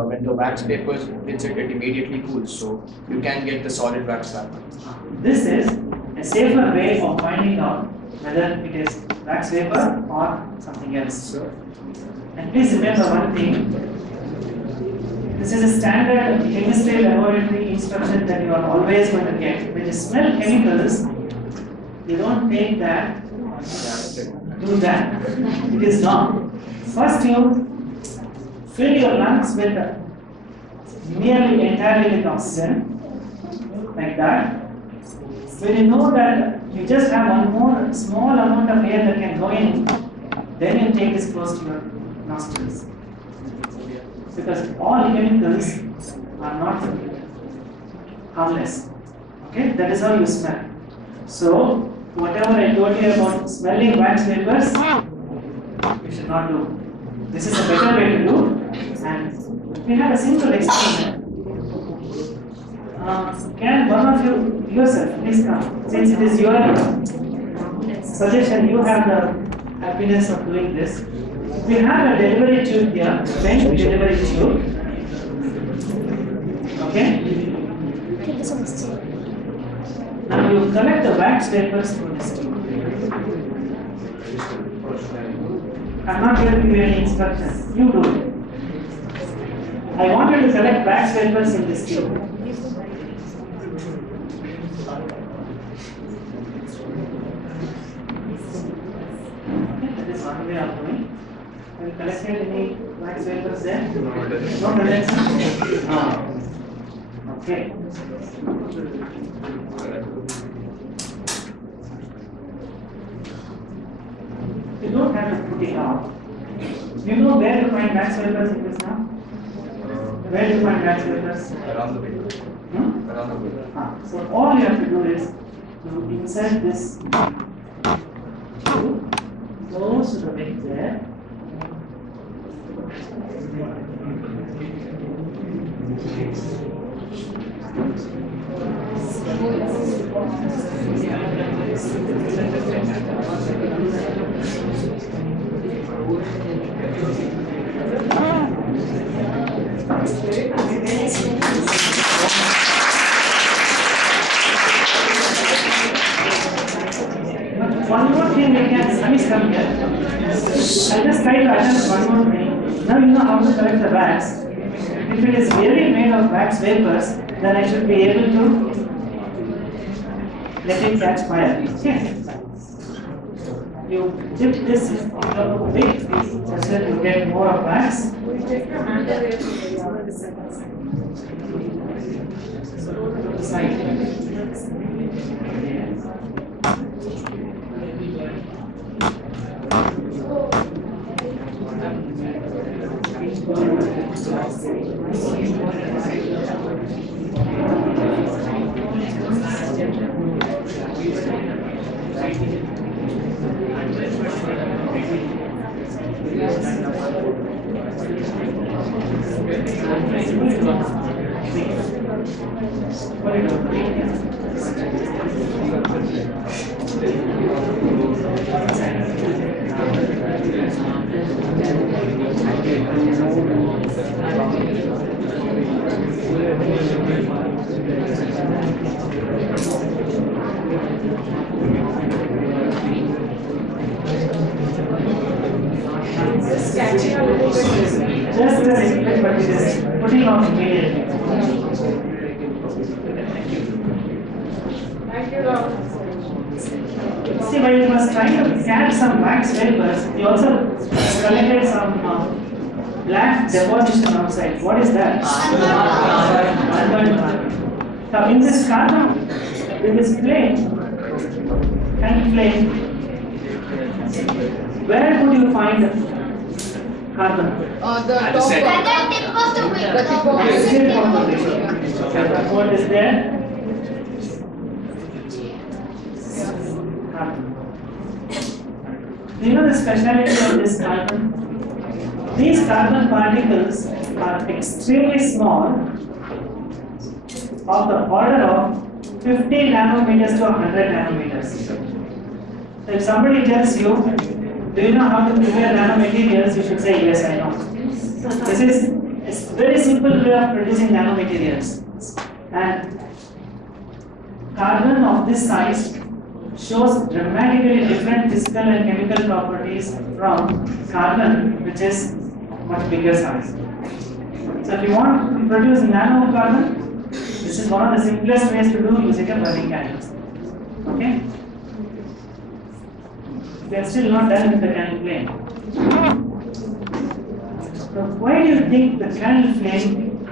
when the wax paper hits it, it immediately cools, so you can get the solid wax back. This is a safer way of finding out whether it is wax vapor or something else. And please remember one thing. This is a standard chemistry laboratory instruction that you are always going to get. When you smell chemicals, you don't take that, do that. It is not. First you fill your lungs with nearly entirely with oxygen, like that. When you know that you just have one more small amount of air that can go in, then you take this close to your nostrils. Because all chemicals are not harmless. Okay, that is how you smell. So, whatever I told you about smelling wax vapors, you should not do. This is a better way to do, and we have a simple experiment. Can one of you yourself please come? Since it is your suggestion, you have the happiness of doing this. We have a delivery tube here, bent delivery tube. Okay? Now you collect the wax vapors through this tube. I'm not going to give you any instructions. You do it. I want you to collect wax vapors in this tube. That is one way of doing. Have you collected any wax vapors there? No collection? Okay. You don't have to put it out. You know where to find wax vapors in this now? Where do you find wax vapors? Around the window. Around the window. So all you have to do is to insert this close to the wick there. One more thing we can, please come here. I'll just try to attend one more thing. Now you know how to collect the wax. If it is really made of wax vapors, then I should be able to let it catch fire. Okay. You dip this in the wick so that you get more of wax. Side. Just a second, but it is putting on immediately. Thank you, Doctor. See, when he was trying to catch some wax vapors, he also collected some black deposition outside. What is that? Now, in this carbon, in this plate, and plate, where would you find carbon? The top tip of the wick. The tip of the wick. What is there? Carbon. Do you know the speciality of this carbon? These carbon particles are extremely small, of the order of 50 nanometers to 100 nanometers. So if somebody tells you, do you know how to prepare nanomaterials, you should say, yes, I know. This is a It's a very simple way of producing nanomaterials. And carbon of this size shows dramatically different physical and chemical properties from carbon which is much bigger size. So if you want to produce nanocarbon, this is one of the simplest ways to do using a burning candle. Okay? We are still not done with the candle flame. So why do you think the candle flame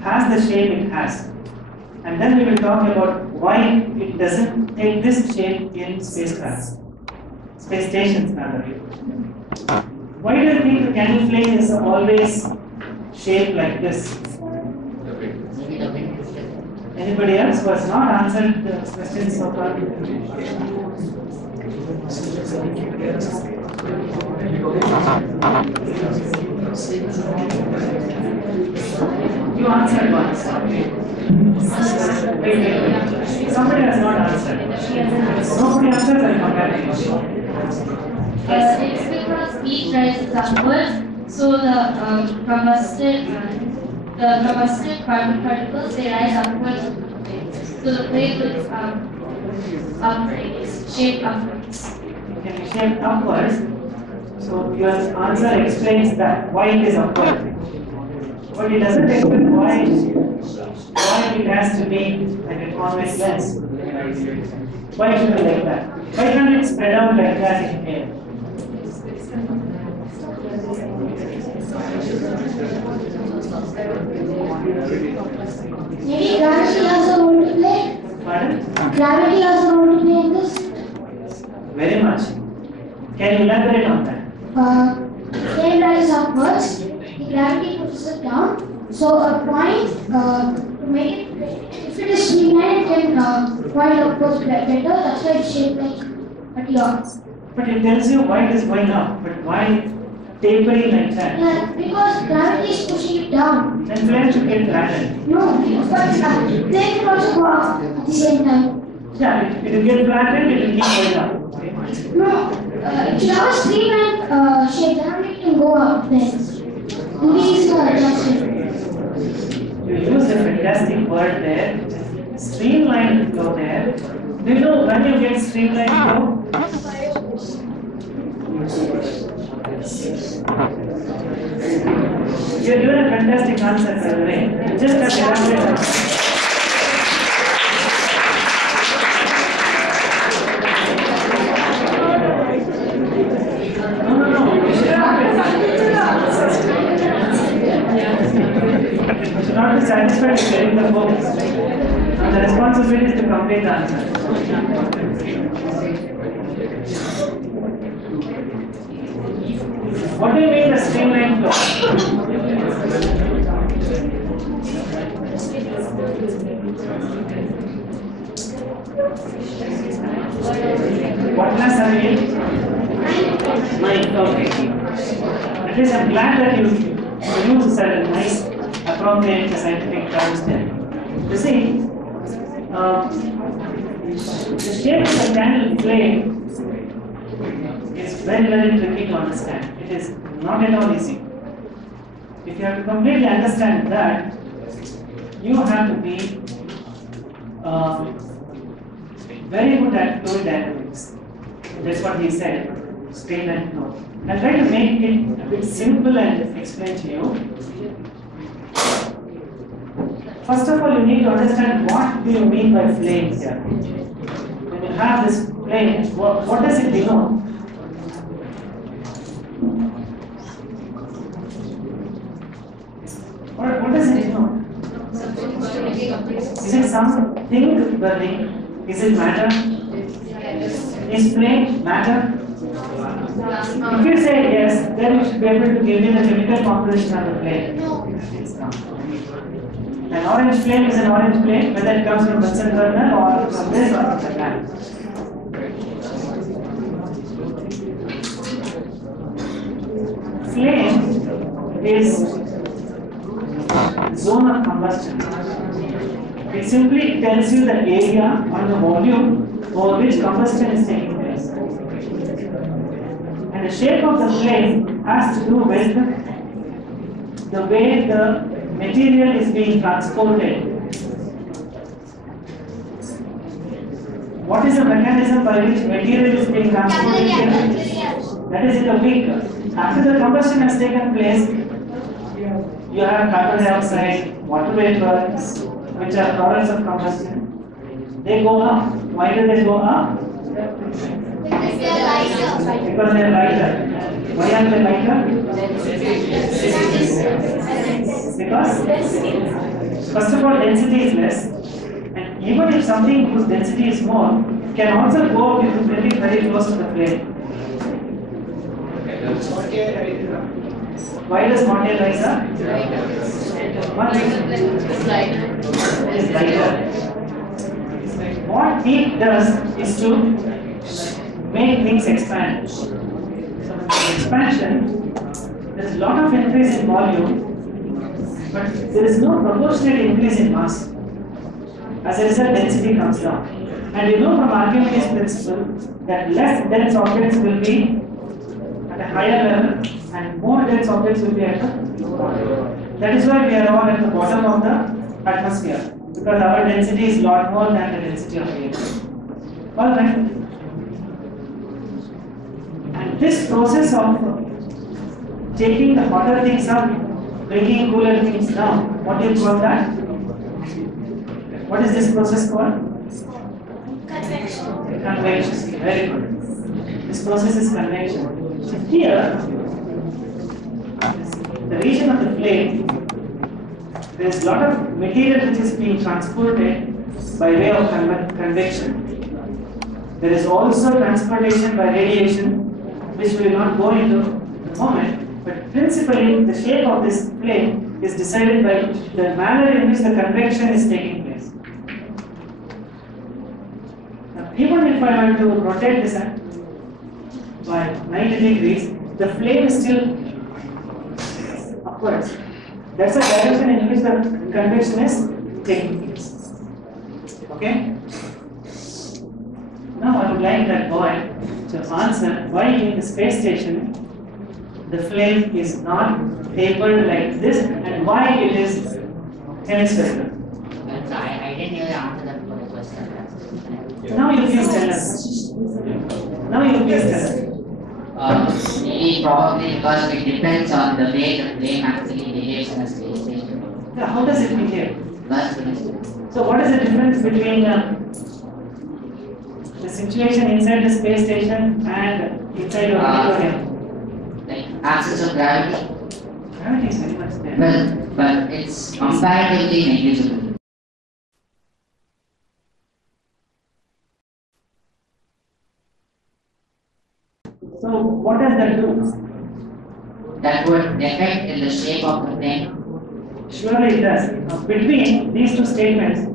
has the shape it has? And then we will talk about why it doesn't take this shape in spacecrafts, space stations rather. Why do you think the candle flame is always shaped like this? Anybody else who has not answered the question so far? You answered once. Wait. Somebody has not answered. Nobody answers, I come back to you. It's because heat rises upwards, so the combusted carbon particles they rise upwards of the plane. So the plane is upright, shaped upwards. It can be shaped upwards. So your answer explains that why it is upward. But it doesn't explain why it has to be like a convex lens. Why should it be like that? Why can't it spread out like that in air? Maybe gravity has a role to play. Pardon? Gravity has a role to play in this. Very much. Can you elaborate on that? Plane rises upwards, the gravity pushes it down. So a point to make it, if it is streamlined, it can point upwards better. That's why it's shaped like a T. But it tells you why it is going up, but why tapering like that? Yeah, because gravity is pushing it down. Then flame should get flattened. No, but plane can also go up at the same time. Yeah, it will get flattened, it will keep going up. No, it should have a streamlined shape, then it can go up there. Maybe that's it. You used a fantastic word there. Streamlined flow there. Do you know when you get streamlined flow? You're given a fantastic answer, by the way. You just have to elaborate on it. No. You should not be satisfied with getting the book. And the responsibility is to complete the answer. What do you mean by streamlined flow? What class are you in? Ninth. Okay. At least I'm glad that you use a nice, appropriate scientific terms there. You see, the shape of the candle flame is very, very tricky to understand. It is not at all easy. If you have to completely understand that, you have to be very good at fluid dynamics. That's what he said, strain and flow. I'll try to make it a bit simple and explain to you. First of all, you need to understand what do you mean by flame here. When you have this flame, what does it denote? What does it denote? Is it something burning? Is it matter? Is flame matter? If you say yes, then you should be able to give me the chemical composition of the flame. It's not. An orange flame is an orange flame, whether it comes from Bunsen burner or from this or from that. Flame is zone of combustion. It simply tells you the area or the volume over which combustion is taking place. And the shape of the flame has to do with the way the material is being transported. What is the mechanism by which material is being transported here? That is in the wick. After the combustion has taken place, you have carbon dioxide, water vapor, which are products of combustion. They go up. Why do they go up? Because they are lighter. Why are they lighter? Because first of all, density is less, and even if something whose density is more, can also go if you bring it very close to the flame. Why does hot air rise up? What is lighter? What heat does is to make things expand. So expansion, there is a lot of increase in volume, but there is no proportionate increase in mass. As a result, density comes down. And you know from Archimedes' principle that less dense objects will be at a higher level and more dense objects will be at the lower level. That is why we are all at the bottom of the atmosphere, because our density is a lot more than the density of air. Alright. And this process of taking the hotter things up, bringing cooler things down, what do you call that? What is this process called? Convection. Very good. This process is convection. So here, the region of the flame, there is a lot of material which is being transported by way of convection. There is also transportation by radiation, which we will not go into in a moment. But principally, the shape of this flame is decided by the manner in which the convection is taking place. Now, even if I were to rotate this by 90 degrees, the flame is still upwards. That's the direction in which the convection is taking place. Okay? Now I would like that boy to answer why in the space station the flame is not tapered like this and why it is hemispherical. So I didn't really answer that for the question. Now you please tell us. Now you please tell us. Maybe probably because it depends on the way the flame actually behaves in a space station. Yeah, how does it behave? That's So what is the difference between the situation inside the space station and inside your auditorium? like absence of gravity. Gravity is very much there. Well, but it's comparatively negligible. So what does that do? That would affect in the shape of the flame. Surely it does. Now, between these two statements,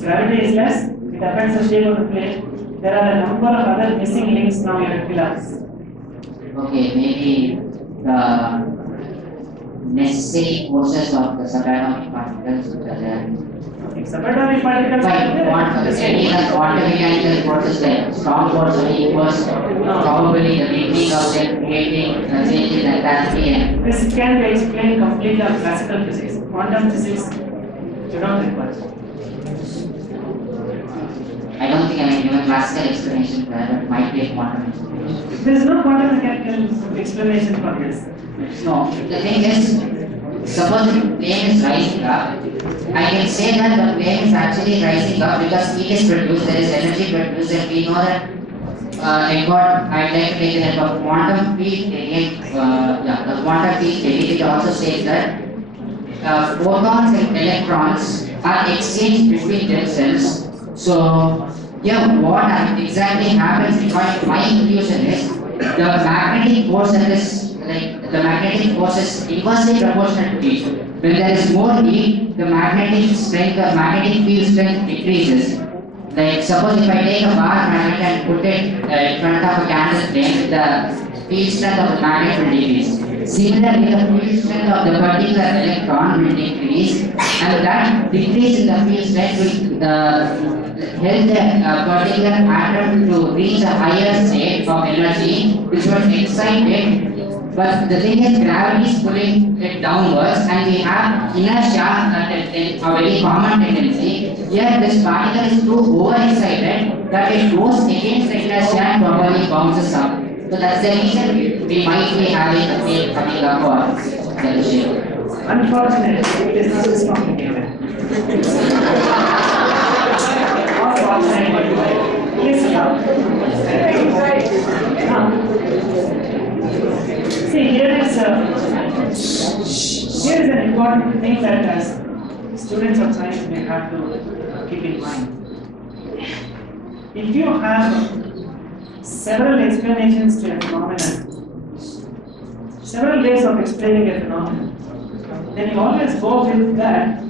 gravity is less, it affects the shape of the flame. There are a number of other missing links now you have to fill up. Okay, maybe the necessary forces of the subatomic particles which are there. Subatomic particles Like quantum mechanical forces like strong force of equals probably the weakening of them creating a change in enthalpy and this can be explained completely on classical physics. Quantum physics do not require. I don't think I can give a classical explanation for that, but might be a quantum explanation. There is no quantum mechanical explanation for this. No, the thing is, suppose the flame is rising up, I can say that the flame is actually rising up because heat is produced, there is energy produced, and we know that I'd like to take the help of quantum field again. The quantum field theory, it also says that photons and electrons are exchanged between themselves. So, yeah, what exactly happens, my conclusion is the magnetic force that is the magnetic force is inversely proportional to heat. When there is more heat, the magnetic strength, the magnetic field strength decreases. Like suppose if I take a bar magnet and put it in front of a candle flame, the field strength of the magnet will decrease. Similarly, the field strength of the particular electron will decrease, and that decrease in the field strength will help the particular atom to reach a higher state of energy, which was excited. But the thing is, gravity is pulling it downwards, and we have inertia, a very common tendency. Here, this particle is too overexcited that it goes against the inertia and probably bounces up. So that's the reason we might be having a wave coming up or the shape. Unfortunately, it is not this complicated. Please now. See, here is an important thing that as students of science may have to keep in mind. If you have several explanations to a phenomenon, several ways of explaining a phenomenon, then you always go with that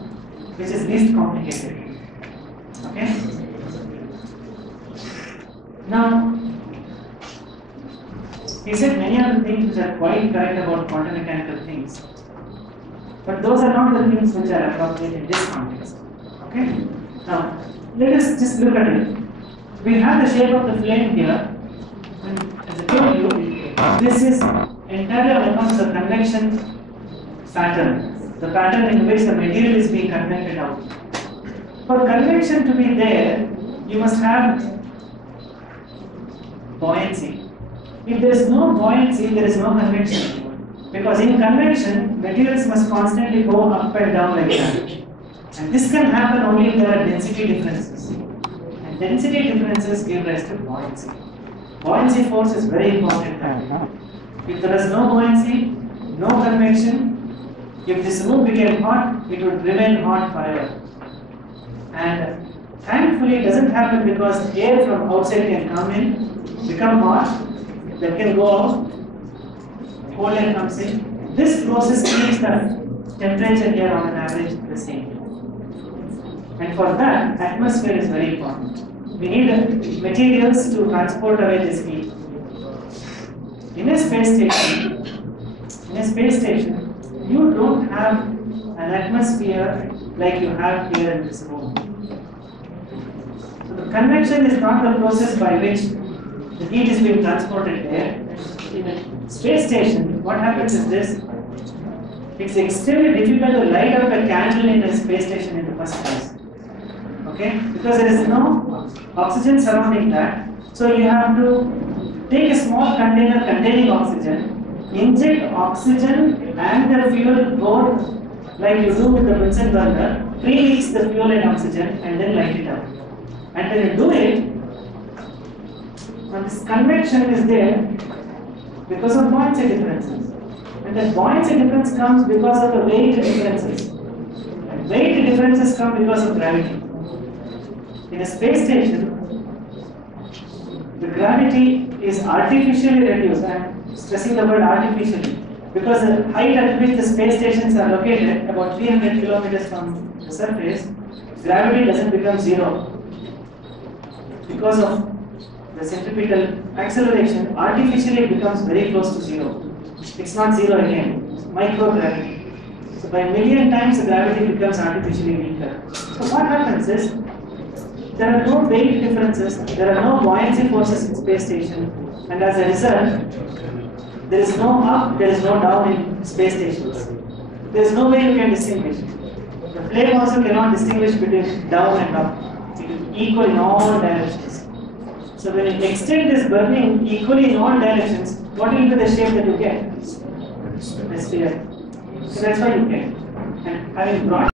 which is least complicated. Okay? Now, he said many of the things which are quite correct about quantum mechanical things, but those are not the things which are appropriate in this context. Okay? Now, let us just look at it. We have the shape of the flame here, and as I told you, this is entirely on account of the convection pattern, the pattern in which the material is being convected out. For convection to be there, you must have buoyancy. If there is no buoyancy, there is no convection. Because in convection, materials must constantly go up and down like that. And this can happen only if there are density differences. And density differences give rise to buoyancy. Buoyancy force is very important. If there is no buoyancy, no convection, if this room became hot, it would remain hot forever. And thankfully, it doesn't happen because air from outside can come in, become hot, that can go out, cold air comes in. This process keeps the temperature here on an average the same. And for that, atmosphere is very important. We need materials to transport away this heat. In a space station, you don't have an atmosphere like you have here in this room. So the convection is not the process by which the heat is being transported there. In a space station, what happens is this. It's extremely difficult to light up a candle in a space station in the first place. Okay? Because there is no oxygen surrounding that. So you have to take a small container containing oxygen, inject oxygen and the fuel both like you do with the Bunsen burner, pre-mix the fuel and oxygen and then light it up. And when you do it, this convection is there because of buoyancy differences. And the buoyancy difference comes because of the weight differences. And weight differences come because of gravity. In a space station, the gravity is artificially reduced. I am stressing the word artificially because the height at which the space stations are located, about 300 kilometers from the surface, gravity doesn't become zero. Because of the centripetal acceleration, artificially it becomes very close to zero. It's not zero again, it's microgravity. So by a million times the gravity becomes artificially weaker. So what happens is, there are no weight differences, there are no buoyancy forces in space station, and as a result, there is no up, there is no down in space stations. There is no way you can distinguish. The flame also cannot distinguish between down and up. It is equal in all directions. So when you extend this burning equally in all directions, what will be the shape that you get? A sphere. So that's why you get. And having brought